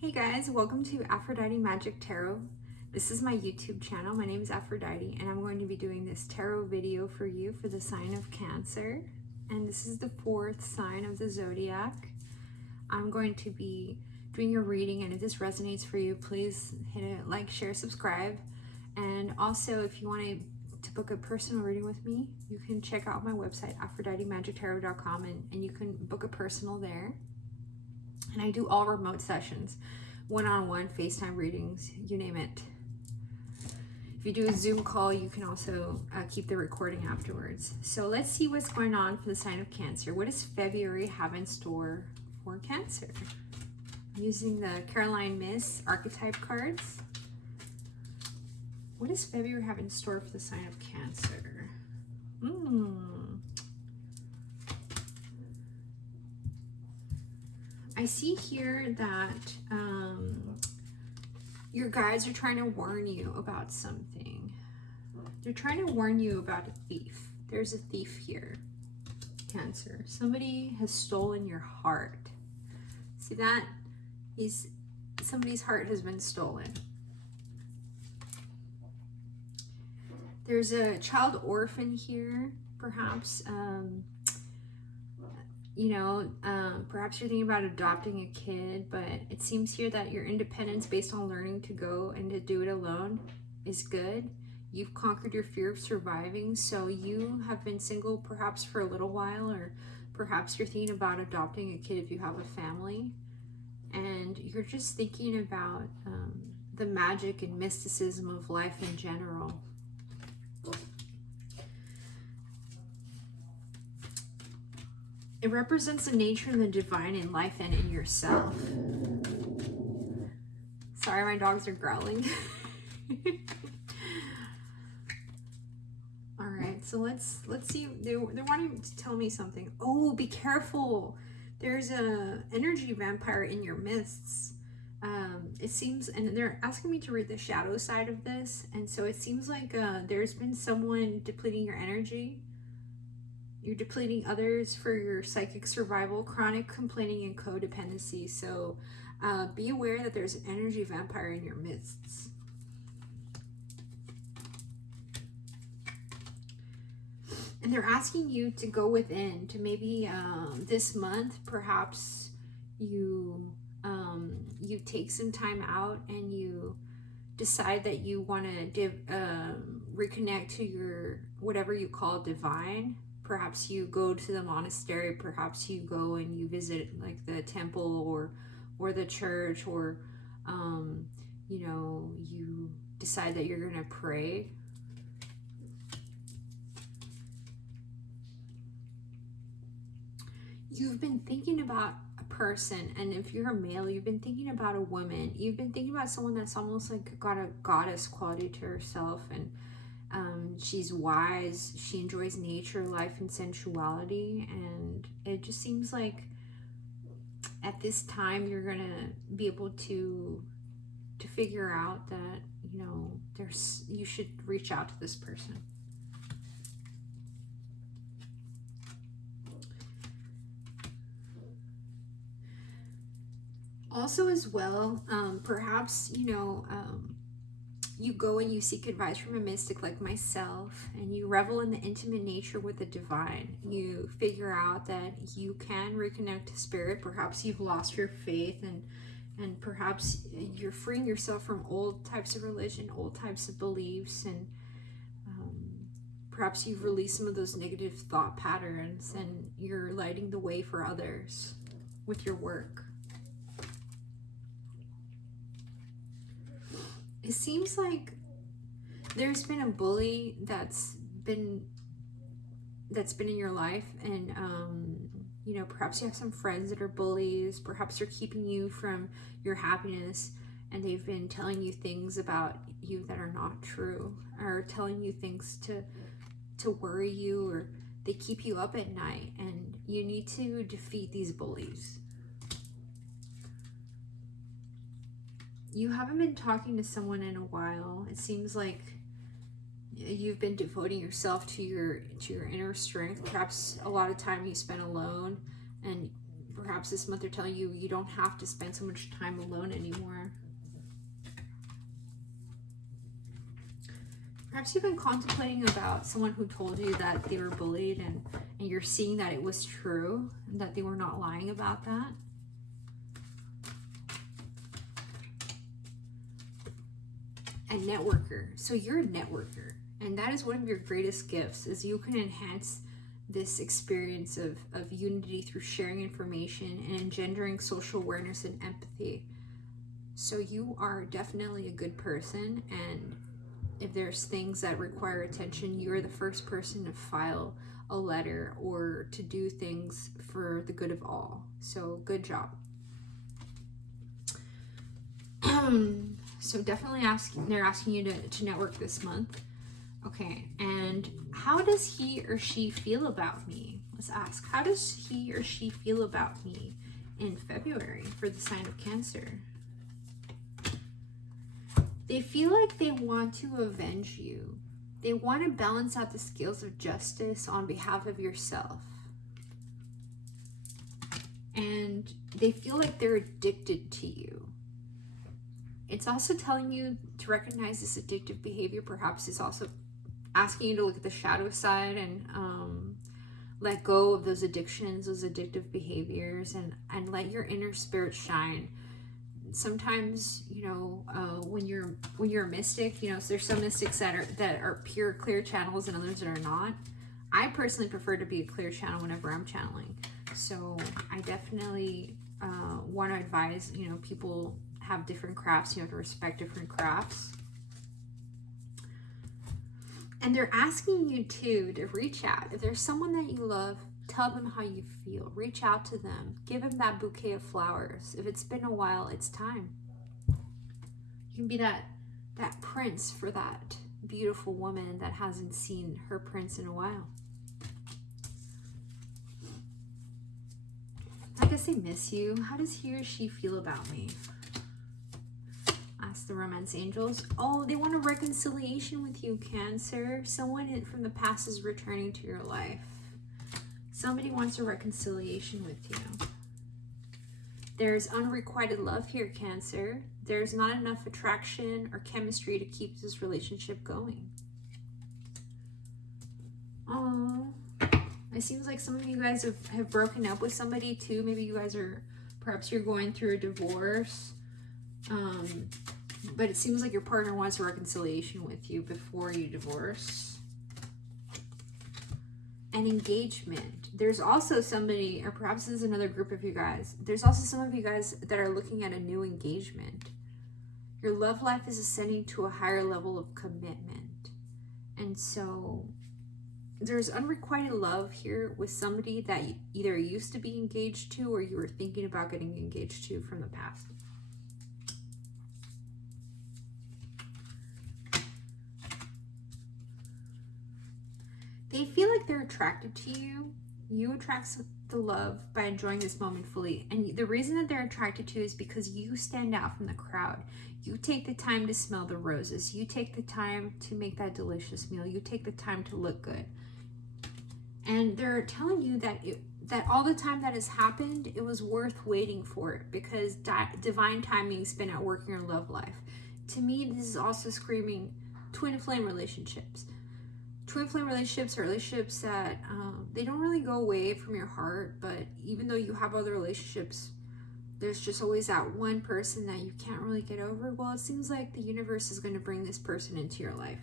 Hey guys, welcome to Aphrodite Magic Tarot. This is my YouTube channel. My name is Aphrodite and I'm going to be doing this tarot video for you for the sign of Cancer. And this is the fourth sign of the zodiac. I'm going to be doing your reading, and if this resonates for you, please hit a like, share, subscribe. And also, if you want to book a personal reading with me, you can check out my website, aphroditeMagicTarot.com, and you can book a personal there. And I do all remote sessions, one-on-one, FaceTime readings, you name it. If you do a Zoom call, you can also keep the recording afterwards. So let's see what's going on for the sign of Cancer. What does February have in store for Cancer? I'm using the Myss Archetype cards. What does February have in store for the sign of Cancer? I see here that your guides are trying to warn you about something. They're trying to warn you about a thief. There's a thief here, Cancer. Somebody has stolen your heart. See that? Somebody's heart has been stolen. There's a child orphan here, perhaps. Perhaps you're thinking about adopting a kid, but it seems here that your independence based on learning to go and to do it alone is good. You've conquered your fear of surviving, so you have been single perhaps for a little while, or perhaps you're thinking about adopting a kid if you have a family, and you're just thinking about the magic and mysticism of life in general. It represents the nature and the divine in life and in yourself. Sorry, my dogs are growling. All right, so let's see. They're wanting to tell me something. Oh, be careful. There's a energy vampire in your midst. It seems, and they're asking me to read the shadow side of this, and so it seems like there's been someone depleting your energy. You're depleting others for your psychic survival, chronic complaining, and codependency. So be aware that there's an energy vampire in your midst. And they're asking you to go within, to maybe this month, perhaps you take some time out and you decide that you want to reconnect to your, whatever you call divine. Perhaps you go to the monastery, perhaps you go and you visit like the temple or the church, or you decide that you're gonna pray. You've been thinking about a person, and if you're a male, you've been thinking about a woman. You've been thinking about someone that's almost like got a goddess quality to herself, and she's wise, she enjoys nature, life, and sensuality, and it just seems like at this time you're gonna be able to figure out that you should reach out to this person. Also, as well, perhaps you go and you seek advice from a mystic like myself, and you revel in the intimate nature with the divine. You figure out that you can reconnect to spirit. Perhaps you've lost your faith, and perhaps you're freeing yourself from old types of religion, old types of beliefs, and perhaps you've released some of those negative thought patterns, and you're lighting the way for others with your work. It seems like there's been a bully that's been in your life, and perhaps you have some friends that are bullies. Perhaps they're keeping you from your happiness, and they've been telling you things about you that are not true, or telling you things to worry you, or they keep you up at night, and you need to defeat these bullies. You haven't been talking to someone in a while. It seems like you've been devoting yourself to your inner strength. Perhaps a lot of time you spent alone, and perhaps this month they're telling you you don't have to spend so much time alone anymore. Perhaps you've been contemplating about someone who told you that they were bullied, and you're seeing that it was true, and that they were not lying about that. A networker. So you're a networker, and that is one of your greatest gifts, is you can enhance this experience of unity through sharing information and engendering social awareness and empathy. So you are definitely a good person, and if there's things that require attention, you're the first person to file a letter or to do things for the good of all. So good job. So definitely they're asking you to network this month. Okay, and how does he or she feel about me? Let's ask, how does he or she feel about me in February for the sign of Cancer? They feel like they want to avenge you. They want to balance out the scales of justice on behalf of yourself. And they feel like they're addicted to you. It's also telling you to recognize this addictive behavior. Perhaps it's also asking you to look at the shadow side and let go of those addictions, those addictive behaviors, and let your inner spirit shine. Sometimes, you know, when you're a mystic, you know, so there's some mystics that are pure clear channels and others that are not. I personally prefer to be a clear channel whenever I'm channeling. So I definitely want to advise, you know, people have different crafts. You have to respect different crafts. And they're asking you too to reach out. If there's someone that you love, tell them how you feel. Reach out to them. Give them that bouquet of flowers. If it's been a while, it's time. You can be that prince for that beautiful woman that hasn't seen her prince in a while. I guess they miss you. How does he or she feel about me? Ask the romance angels. Oh, they want a reconciliation with you, Cancer. Someone from the past is returning to your life. Somebody wants a reconciliation with you. There's unrequited love here, Cancer. There's not enough attraction or chemistry to keep this relationship going. Oh, it seems like some of you guys have broken up with somebody too. Maybe you guys perhaps you're going through a divorce. But it seems like your partner wants a reconciliation with you before you divorce. An engagement. There's also somebody, or perhaps this is another group of you guys. There's also some of you guys that are looking at a new engagement. Your love life is ascending to a higher level of commitment. And so there's unrequited love here with somebody that you either used to be engaged to or you were thinking about getting engaged to from the past. They feel like they're attracted to you. You attract the love by enjoying this moment fully. And the reason that they're attracted to you is because you stand out from the crowd. You take the time to smell the roses. You take the time to make that delicious meal. You take the time to look good. And they're telling you that that all the time that has happened, it was worth waiting for it, because divine timing's been at work in your love life. To me, this is also screaming twin flame relationships. Twin flame relationships are relationships that they don't really go away from your heart, but even though you have other relationships, there's just always that one person that you can't really get over. Well, it seems like the universe is going to bring this person into your life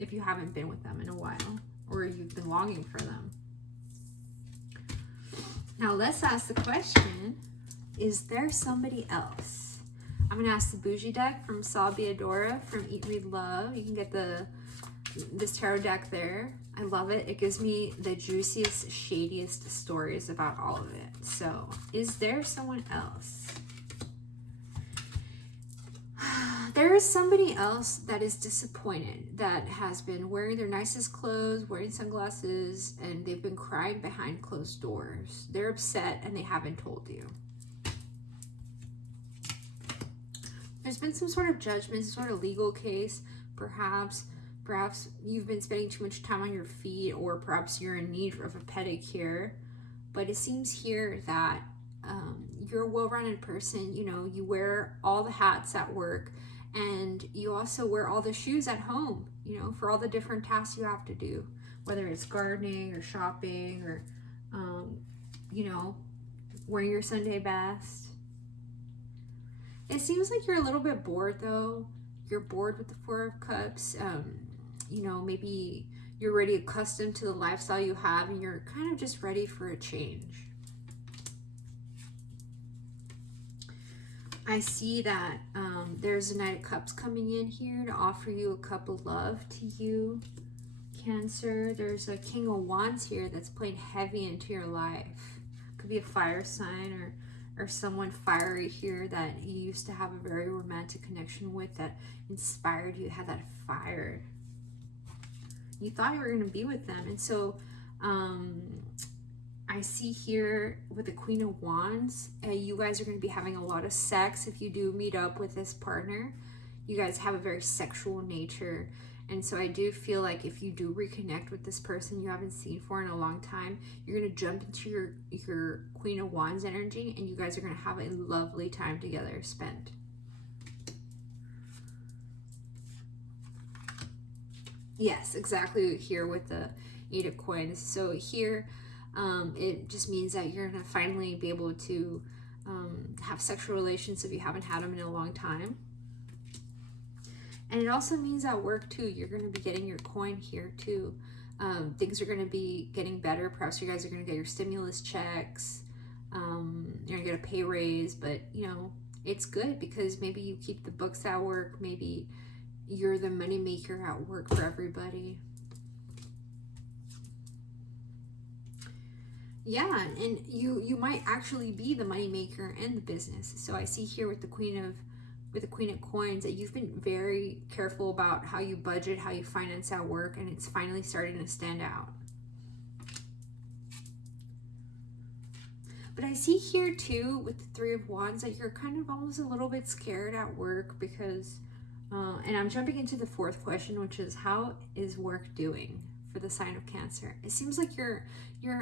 if you haven't been with them in a while, or you've been longing for them. Now let's ask the question, is there somebody else? I'm going to ask the Boujie deck from Biadora from Eat, Read, Love. You can get this tarot deck there. I love it. It gives me the juiciest, shadiest stories about all of it. So, is there someone else? There is somebody else that is disappointed, that has been wearing their nicest clothes, wearing sunglasses, and they've been crying behind closed doors. They're upset and they haven't told you. There's been some sort of judgment, some sort of legal case, perhaps you've been spending too much time on your feet, or perhaps you're in need of a pedicure. But it seems here that you're a well-rounded person. You know, you wear all the hats at work, and you also wear all the shoes at home, you know, for all the different tasks you have to do, whether it's gardening or shopping or, you know, wearing your Sunday best. It seems like you're a little bit bored though. You're bored with the Four of Cups. You know, maybe you're already accustomed to the lifestyle you have and you're kind of just ready for a change. I see that there's a Knight of Cups coming in here to offer you a cup of love to you, Cancer. There's a King of Wands here that's playing heavy into your life. Could be a fire sign or someone fiery here that you used to have a very romantic connection with that inspired you, had that fire. You thought you were going to be with them. And so I see here with the Queen of Wands, you guys are going to be having a lot of sex if you do meet up with this partner. You guys have a very sexual nature. And so I do feel like if you do reconnect with this person you haven't seen for in a long time, you're going to jump into your Queen of Wands energy and you guys are going to have a lovely time together spent. Yes, exactly, here with the 8 of Coins. So here, it just means that you're going to finally be able to have sexual relations if you haven't had them in a long time. And it also means at work too, you're going to be getting your coin here too. Things are going to be getting better. Perhaps you guys are going to get your stimulus checks. You're going to get a pay raise, but you know, it's good because maybe you keep the books at work. Maybe you're the money maker at work for everybody. Yeah, and you might actually be the money maker in the business. So I see here with the Queen of Coins that you've been very careful about how you budget, how you finance at work, and it's finally starting to stand out. But I see here too with the 3 of Wands that you're kind of almost a little bit scared at work because, and I'm jumping into the 4th question, which is how is work doing for the sign of Cancer? It seems like you're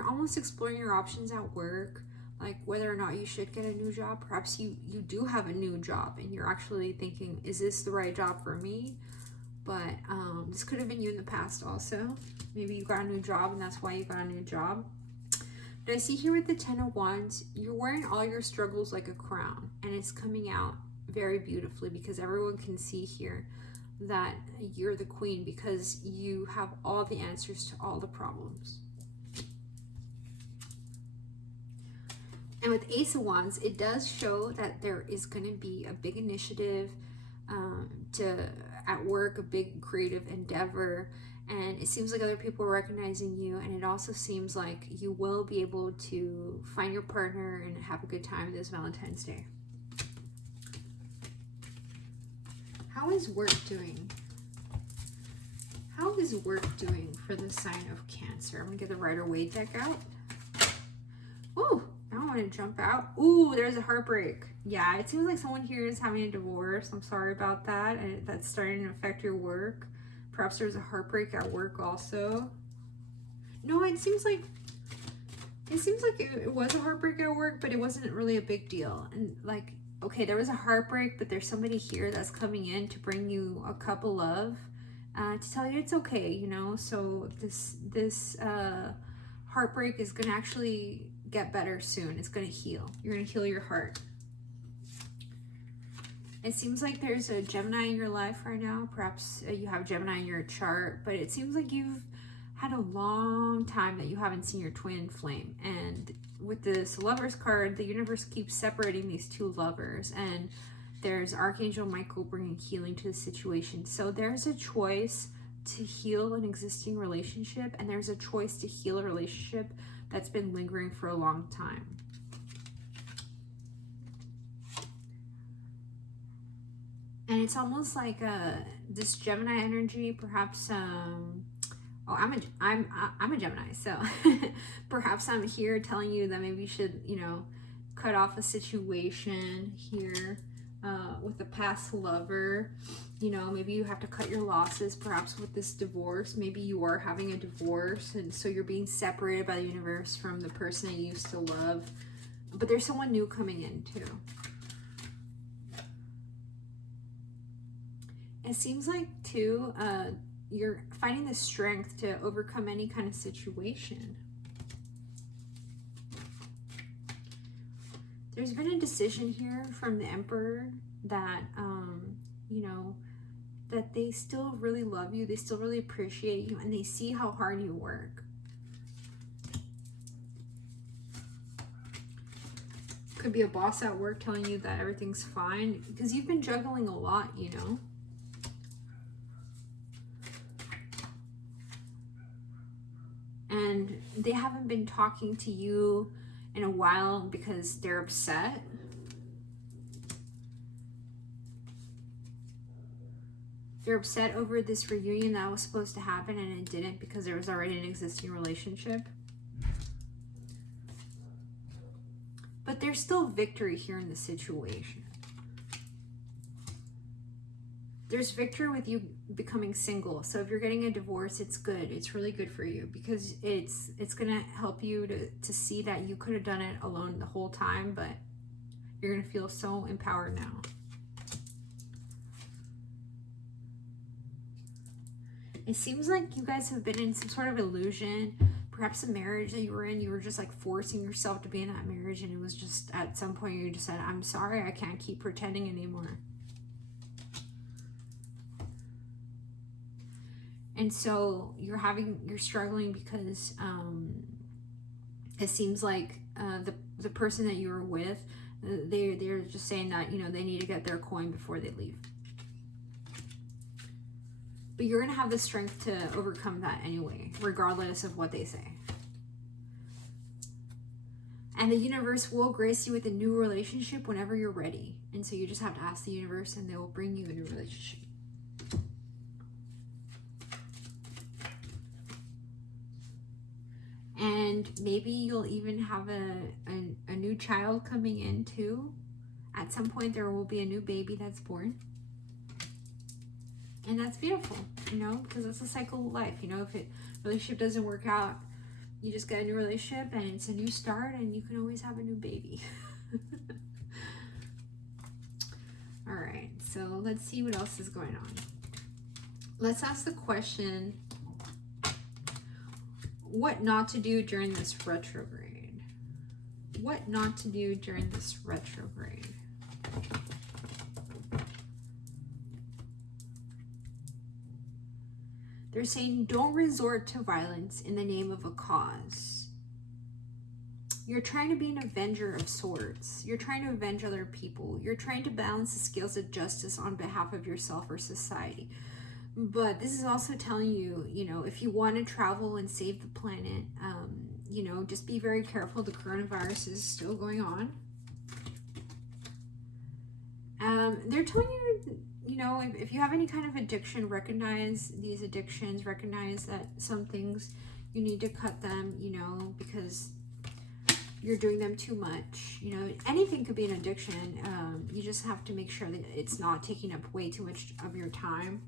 almost exploring your options at work, like whether or not you should get a new job. Perhaps you do have a new job and you're actually thinking, is this the right job for me? But this could have been you in the past also. Maybe you got a new job and that's why you got a new job. But I see here with the 10 of Wands, you're wearing all your struggles like a crown and it's coming out very beautifully because everyone can see here that you're the queen because you have all the answers to all the problems. And with Ace of Wands, it does show that there is going to be a big initiative at work, a big creative endeavor, and it seems like other people are recognizing you, and it also seems like you will be able to find your partner and have a good time this Valentine's Day. How is work doing? How is work doing for the sign of Cancer? I'm going to get the Rider-Waite deck out. Ooh! I don't want to jump out. Ooh, there's a heartbreak. Yeah, it seems like someone here is having a divorce. I'm sorry about that. And that's starting to affect your work. Perhaps there's a heartbreak at work also. No, it seems like it was a heartbreak at work, but it wasn't really a big deal. And like, okay, there was a heartbreak, but there's somebody here that's coming in to bring you a cup of love, to tell you it's okay, you know. So this heartbreak is gonna actually get better soon. It's going to heal. You're going to heal your heart. It seems like there's a Gemini in your life right now. Perhaps you have Gemini in your chart, but it seems like you've had a long time that you haven't seen your twin flame. And with this Lovers card, the universe keeps separating these two lovers, and there's Archangel Michael bringing healing to the situation. So there's a choice to heal an existing relationship, and there's a choice to heal a relationship that's been lingering for a long time. And it's almost like this Gemini energy, perhaps oh, I'm a Gemini, so perhaps I'm here telling you that maybe you should, you know, cut off a situation here with a past lover. You know, maybe you have to cut your losses, perhaps with this divorce. Maybe you are having a divorce, and so you're being separated by the universe from the person that you used to love. But there's someone new coming in too. It seems like too, you're finding the strength to overcome any kind of situation. There's been a decision here from the Emperor that, you know, that they still really love you, they still really appreciate you, and they see how hard you work. Could be a boss at work telling you that everything's fine, because you've been juggling a lot, you know. And they haven't been talking to you in a while because they're upset. They're upset over this reunion that was supposed to happen and it didn't because there was already an existing relationship. But there's still victory here in the situation. There's victory with you becoming single. So if you're getting a divorce, it's good. It's really good for you because it's gonna help you to see that you could have done it alone the whole time, but you're gonna feel so empowered now. It seems like you guys have been in some sort of illusion, perhaps a marriage that you were in, you were just like forcing yourself to be in that marriage, and it was just at some point you just said, I'm sorry, I can't keep pretending anymore. And so you're struggling because it seems like the person that you were with, they're just saying that, you know, they need to get their coin before they leave. But you're going to have the strength to overcome that anyway, regardless of what they say. And the universe will grace you with a new relationship whenever you're ready. And so you just have to ask the universe and they will bring you a new relationship. And maybe you'll even have a new child coming in too. At some point there will be a new baby that's born. And that's beautiful, you know, because it's a cycle of life. You know, if a relationship doesn't work out, you just get a new relationship and it's a new start and you can always have a new baby. All right, so let's see what else is going on. Let's ask the question, what not to do during this retrograde? What not to do during this retrograde? They're saying don't resort to violence in the name of a cause. You're trying to be an avenger of sorts. You're trying to avenge other people. You're trying to balance the scales of justice on behalf of yourself or society. But this is also telling you, you know, if you want to travel and save the planet, you know, just be very careful. The coronavirus is still going on. They're telling you, you know, if you have any kind of addiction, recognize these addictions, recognize that some things you need to cut them, you know, because you're doing them too much. You know, anything could be an addiction. You just have to make sure that it's not taking up way too much of your time.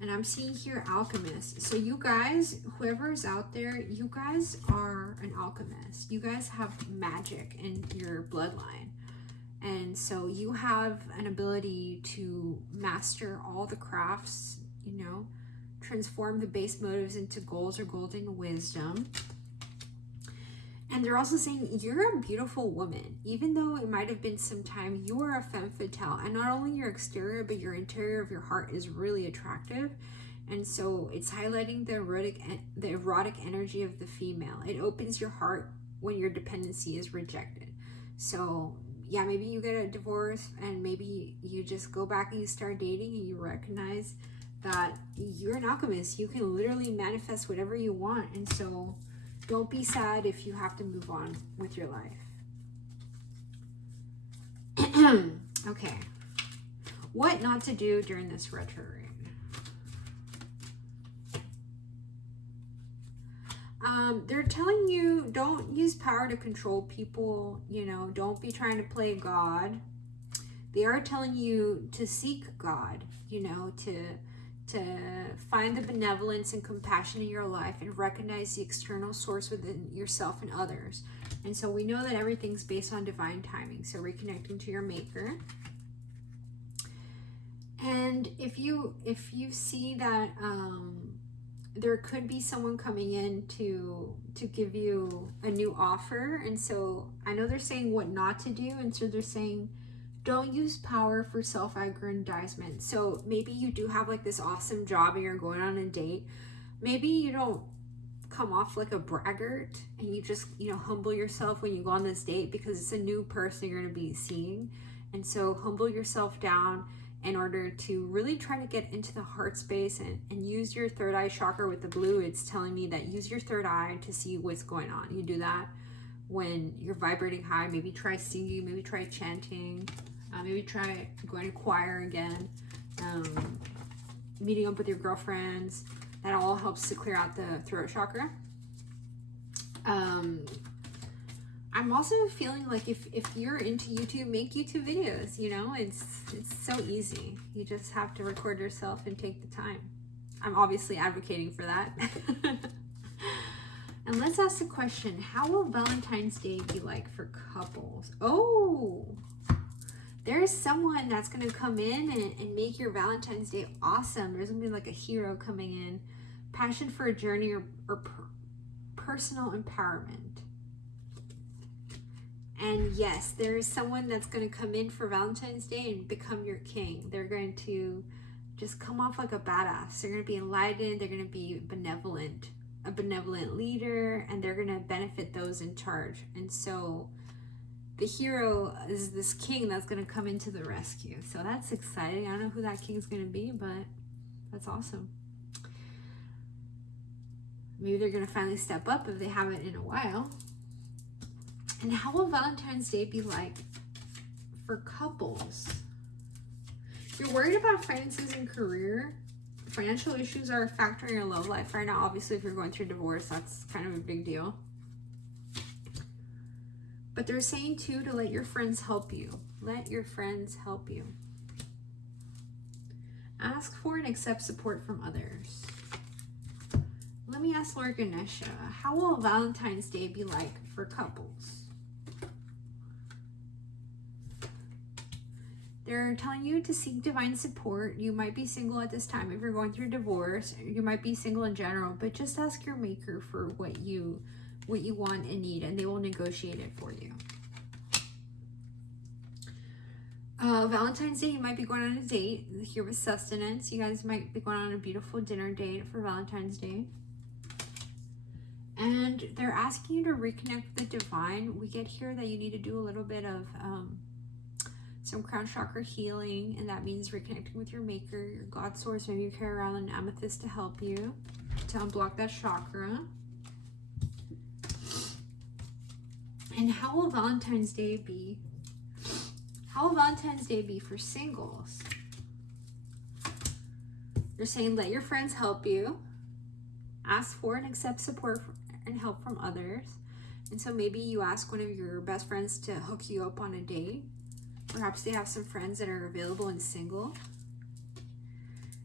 And I'm seeing here alchemist. So you guys, whoever is out there, you guys are an alchemist. You guys have magic in your bloodline. And so you have an ability to master all the crafts, you know, transform the base motives into goals or golden wisdom. And they're also saying you're a beautiful woman. Even though it might have been some time, you are a femme fatale. And not only your exterior, but your interior of your heart is really attractive. And so it's highlighting the erotic energy of the female. It opens your heart when your dependency is rejected. So yeah, maybe you get a divorce and maybe you just go back and you start dating and you recognize that you're an alchemist. You can literally manifest whatever you want. And so don't be sad if you have to move on with your life. Okay. What not to do during this retrograde? They're telling you don't use power to control people, you know, don't be trying to play God. They are telling you to seek God, you know, find the benevolence and compassion in your life and recognize the external source within yourself and others. And so we know that everything's based on divine timing. So reconnecting to your maker. And if you see that there could be someone coming in to give you a new offer, and so I know they're saying what not to do, and so they're saying don't use power for self-aggrandizement. So maybe you do have like this awesome job and you're going on a date. Maybe you don't come off like a braggart and you just, you know, humble yourself when you go on this date, because it's a new person you're going to be seeing. And so humble yourself down in order to really try to get into the heart space and use your third eye chakra with the blue. It's telling me that use your third eye to see what's going on. You do that when you're vibrating high. Maybe try singing, maybe try chanting, maybe try going to choir again, meeting up with your girlfriends. That all helps to clear out the throat chakra. I'm also feeling like if you're into YouTube, make YouTube videos, you know, it's so easy. You just have to record yourself and take the time. I'm obviously advocating for that. And let's ask the question, how will Valentine's Day be like for couples? Oh, there's someone that's going to come in and make your Valentine's Day awesome. There's going to be like a hero coming in, passion for a journey or personal empowerment. And yes, there is someone that's going to come in for Valentine's Day and become your king. They're going to just come off like a badass. They're going to be enlightened. They're going to be benevolent, a benevolent leader, and they're going to benefit those in charge. And so the hero is this king that's going to come into the rescue. So that's exciting. I don't know who that king is going to be, but that's awesome. Maybe they're going to finally step up if they haven't in a while. And how will Valentine's Day be like for couples? If you're worried about finances and career, financial issues are a factor in your love life right now. Obviously, if you're going through divorce, that's kind of a big deal. But they're saying too to let your friends help you. Let your friends help you. Ask for and accept support from others. Let me ask Lord Ganesha, how will Valentine's Day be like for couples? They're telling you to seek divine support. You might be single at this time if you're going through divorce. You might be single in general, but just ask your maker for what you want and need, and they will negotiate it for you. Valentine's Day, you might be going on a date here with sustenance. You guys might be going on a beautiful dinner date for Valentine's Day. And they're asking you to reconnect with the divine. We get here that you need to do a little bit of some crown chakra healing, and that means reconnecting with your maker, your God source. Maybe you carry around an amethyst to help you to unblock that chakra. And how will Valentine's Day be? How will Valentine's Day be for singles? They're saying let your friends help you. Ask for and accept support and help from others. And so maybe you ask one of your best friends to hook you up on a date. Perhaps they have some friends that are available and single.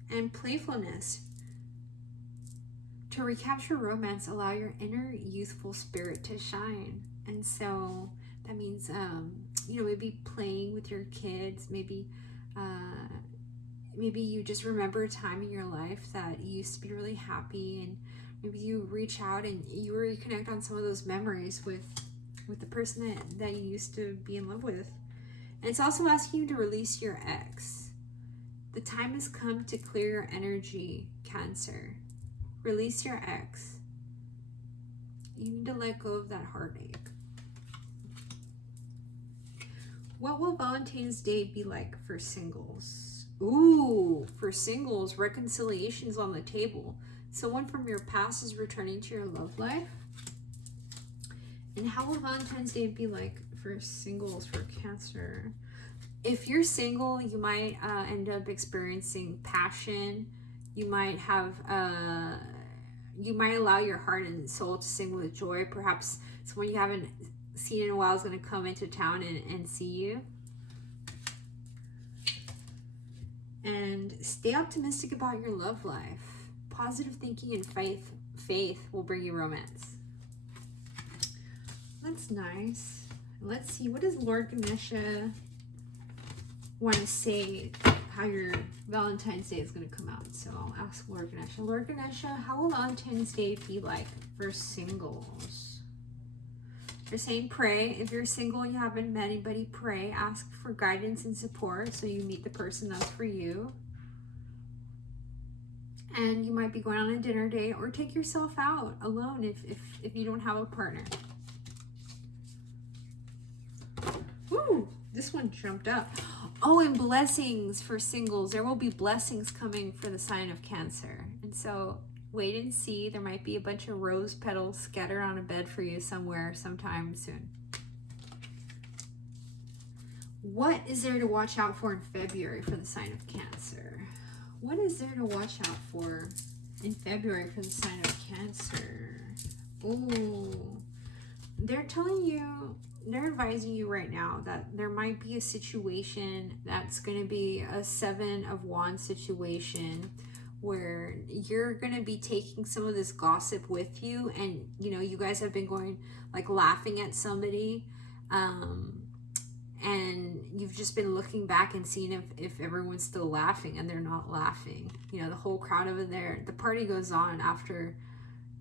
And playfulness. To recapture romance, allow your inner youthful spirit to shine. And so that means, you know, maybe playing with your kids. Maybe you just remember a time in your life that you used to be really happy, and maybe you reach out and you reconnect on some of those memories with the person that you used to be in love with. And it's also asking you to release your ex. The time has come to clear your energy, Cancer. Release your ex. You need to let go of that heartache. What will Valentine's Day be like for singles? Ooh, for singles, reconciliation's on the table. Someone from your past is returning to your love life. And how will Valentine's Day be like for singles, for Cancer? If you're single, you might end up experiencing passion. You might have, you might allow your heart and soul to sing with joy. Perhaps someone you haven't seen in a while is going to come into town and see you. And stay optimistic about your love life. Positive thinking and faith will bring you romance. That's nice. Let's see, what does Lord Ganesha want to say how your Valentine's Day is going to come out? So I'll ask Lord Ganesha. Lord Ganesha, how will Valentine's Day be like for singles? They're saying pray. If you're single and you haven't met anybody, pray. Ask for guidance and support so you meet the person that's for you. And you might be going on a dinner date, or take yourself out alone if you don't have a partner. Ooh, this one jumped up. Oh, and blessings for singles. There will be blessings coming for the sign of Cancer. And so wait and see. There might be a bunch of rose petals scattered on a bed for you somewhere sometime soon. What is there to watch out for in February for the sign of Cancer? What is there to watch out for in February for the sign of Cancer? Oh, they're telling you, they're advising you right now that there might be a situation that's going to be a 7 of Wands situation where you're going to be taking some of this gossip with you, and you know, you guys have been going like laughing at somebody, and you've just been looking back and seeing if everyone's still laughing, and they're not laughing. You know, the whole crowd over there, the party goes on after,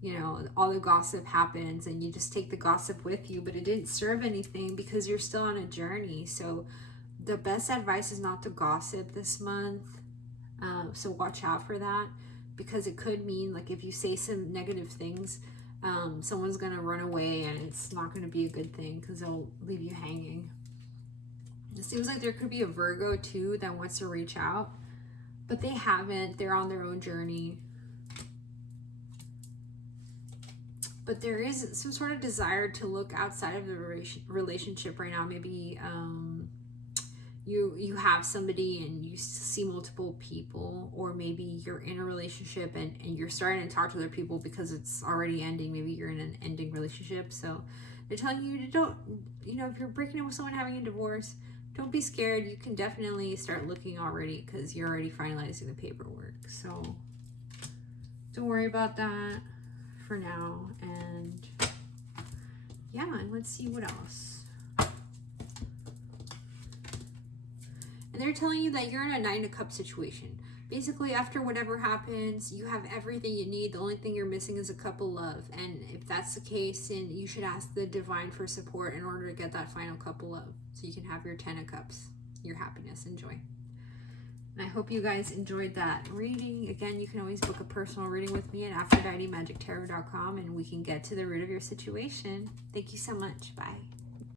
you know, all the gossip happens, and you just take the gossip with you, but it didn't serve anything because you're still on a journey. So the best advice is not to gossip this month. So watch out for that, because it could mean like if you say some negative things, someone's gonna run away, and it's not gonna be a good thing because they'll leave you hanging. It seems like there could be a Virgo too that wants to reach out, but they haven't. They're on their own journey. But there is some sort of desire to look outside of the relationship right now. Maybe you have somebody and you see multiple people, or maybe you're in a relationship and you're starting to talk to other people because it's already ending. Maybe you're in an ending relationship. So they're telling you to don't, you know, if you're breaking up with someone, having a divorce, don't be scared. You can definitely start looking already because you're already finalizing the paperwork. So don't worry about that for now. And yeah, and let's see what else. And they're telling you that you're in a 9 of Cups situation. Basically, after whatever happens, you have everything you need. The only thing you're missing is a cup of love. And if that's the case, then you should ask the divine for support in order to get that final cup of love, so you can have your 10 of Cups, your happiness and joy. And I hope you guys enjoyed that reading. Again, you can always book a personal reading with me at AphroditeMagicTarot.com, and we can get to the root of your situation. Thank you so much. Bye.